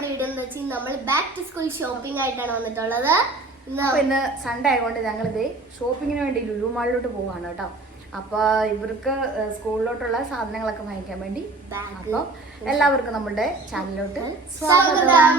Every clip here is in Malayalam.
നമ്മുടെ വീഡിയോ എന്ന് വെച്ചാൽ നമ്മൾ ബാക്ക് ടു സ്കൂൾ ഷോപ്പിംഗ് ആയിട്ടാണ് വന്നിട്ടുള്ളത്. ഇന്ന് സൺഡേ ആയതുകൊണ്ട് ഞങ്ങളിത് ഷോപ്പിങ്ങിന് വേണ്ടി ലുലു മാളിലോട്ട് പോവാണ് കേട്ടോ. അപ്പൊ ഇവർക്ക് സ്കൂളിലോട്ടുള്ള സാധനങ്ങളൊക്കെ വാങ്ങിക്കാൻ വേണ്ടി. അപ്പൊ എല്ലാവർക്കും നമ്മുടെ ചാനലിലോട്ട് സ്വാഗതം.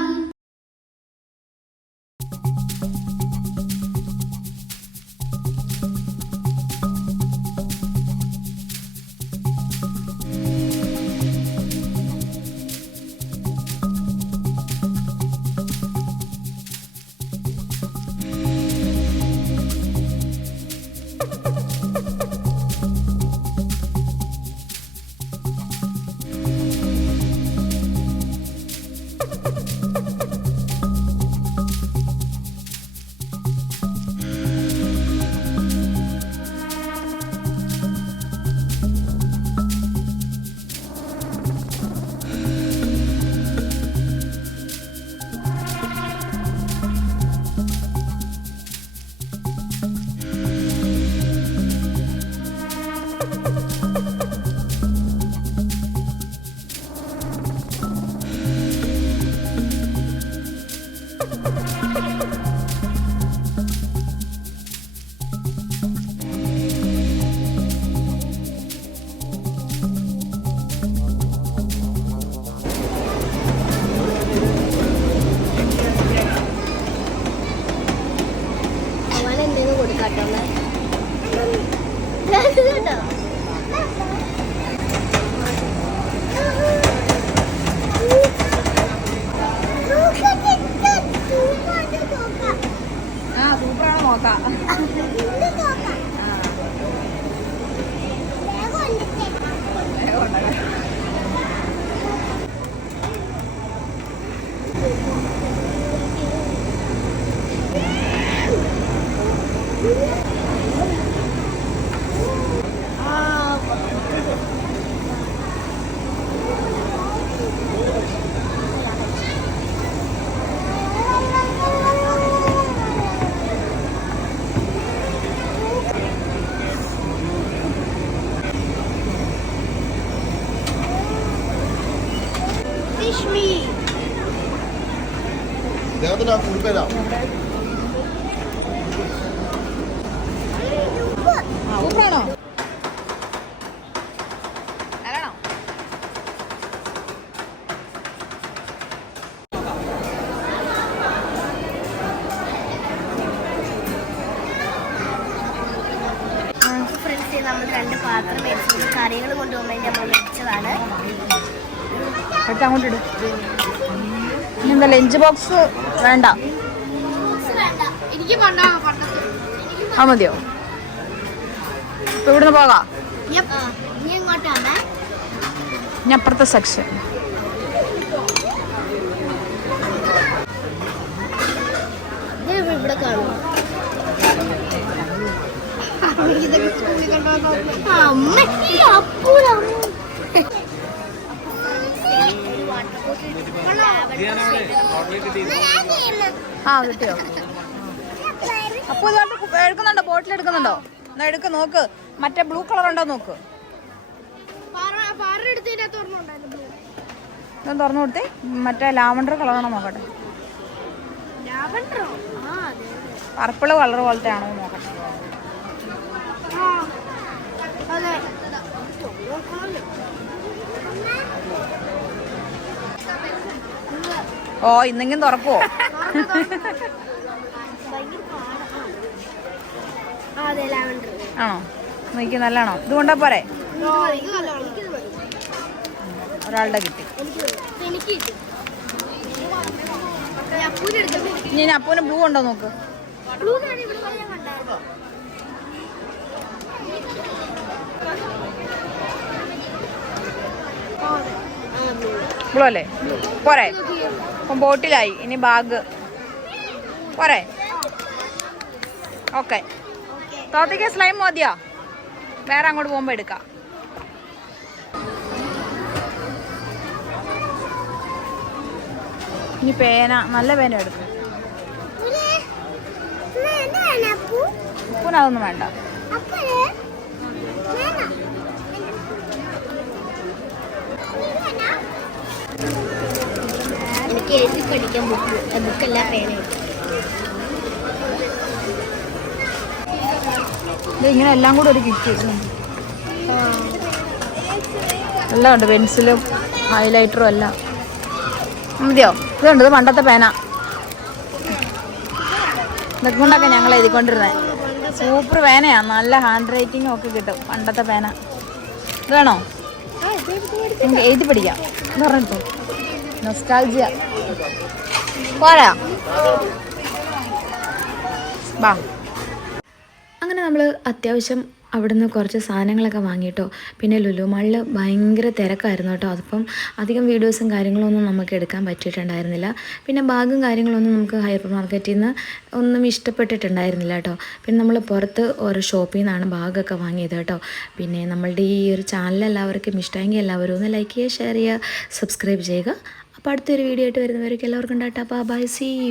സൂപ്പറാണ് നോക്കാം. സൂപ്പറാണോ? അതാണോ? ഫ്രണ്ട്സ്, നമ്മൾ 2 പാത്രം മേടിച്ചു കറികൾ കൊണ്ടുപോകുമ്പോൾ നമ്മൾ മേടിച്ചതാണ്. അങ്ങോട്ട് ഇടും. എന്താ ലഞ്ച് ബോക്സ് വേണ്ട? ആ മതിയോ? ഇപ്പൊ ഇവിടുന്ന് പോകാം. ഞാൻ അപ്പുറത്തെ സെക്ഷൻ. ഇവിടെ കാണും. ആ കിട്ടിയോ? അപ്പൊ ഇതുകൊണ്ട് എടുക്കുന്നുണ്ടോ? ബോട്ടിൽ എടുക്കുന്നുണ്ടോ? എന്നാ എടുക്ക, നോക്ക്. മറ്റേ ബ്ലൂ കളർ ഉണ്ടോ നോക്ക്. ഞാൻ തുറന്നു കൊടുത്തേ. മറ്റേ ലാവണ്ടർ കളറാണോ നോക്കട്ടെ. പർപ്പിള് കളർ പോലത്തെ ആണോ നോക്കട്ടെ. ഓ, ഇന്നെങ്കിലും തുറക്കുവോ? ആണോ? നോക്കി നല്ലതാണോ? ഇത് കൊണ്ടാ പോരെ? ഒരാളുടെ കിട്ടി. ഞാൻ അപ്പൂന് ബ്ലൂ ഉണ്ടോ നോക്ക്. ബ്ലൂ അല്ലേ? പോരെ? അപ്പം ബോട്ടിലായി. ഇനി ബാഗ് പോരെ? ഓക്കെ. തോത്തേക്ക് സ്ലൈം മതിയോ? വേറെ അങ്ങോട്ട് പോകുമ്പോൾ എടുക്കാം. ഇനി പേന, നല്ല പേന എടുക്കും. ഉപ്പിനതൊന്നും വേണ്ട. എഴുതി പഠിക്കാൻ ബുക്കല്ല പേനയുണ്ട്. ഇങ്ങനെ എല്ലാം കൂടെ ഒരു കിറ്റ് എല്ലാം ഉണ്ട്. പെൻസിലും ഹൈലൈറ്ററും എല്ലാം മതിയോ? ഇതുണ്ട്, ഇത് പണ്ടത്തെ പേന. ഇതൊക്കെ കൊണ്ടൊക്കെ ഞങ്ങൾ എഴുതിക്കൊണ്ടിരുന്നത്. സൂപ്പർ പേനയാണ്, നല്ല ഹാൻഡ് റൈറ്റിങ്ങും ഒക്കെ കിട്ടും. പണ്ടത്തെ പേന ഇത് വേണോ? നമുക്ക് എഴുതി പഠിക്കാം എന്ന് പറഞ്ഞിട്ടോ. നൊസ്റ്റാൾജിയ പോരാ ബാ. അങ്ങനെ നമ്മൾ അത്യാവശ്യം അവിടുന്ന് കുറച്ച് സാധനങ്ങളൊക്കെ വാങ്ങിയിട്ടോ. പിന്നെ ലുലു മാളിൽ ഭയങ്കര തിരക്കായിരുന്നു കേട്ടോ. അതിപ്പം അധികം വീഡിയോസും കാര്യങ്ങളൊന്നും നമുക്ക് എടുക്കാൻ പറ്റിയിട്ടുണ്ടായിരുന്നില്ല. പിന്നെ ബാഗും കാര്യങ്ങളൊന്നും നമുക്ക് ഹൈപ്പർ മാർക്കറ്റിൽ നിന്ന് ഒന്നും ഇഷ്ടപ്പെട്ടിട്ടുണ്ടായിരുന്നില്ല കേട്ടോ. പിന്നെ നമ്മൾ പുറത്ത് ഓരോ ഷോപ്പിൽ നിന്നാണ് ബാഗൊക്കെ വാങ്ങിയത് കേട്ടോ. പിന്നെ നമ്മളുടെ ഈ ഒരു ചാനൽ എല്ലാവർക്കും ഇഷ്ടമെങ്കിൽ എല്ലാവരും ഒന്ന് ലൈക്ക് ചെയ്യുക, ഷെയർ ചെയ്യുക, സബ്സ്ക്രൈബ് ചെയ്യുക. അപ്പോൾ അടുത്തൊരു വീഡിയോ ആയിട്ട് വരുന്നവരൊക്കെ എല്ലാവർക്കും ടാറ്റാ ബൈ, സീ യു.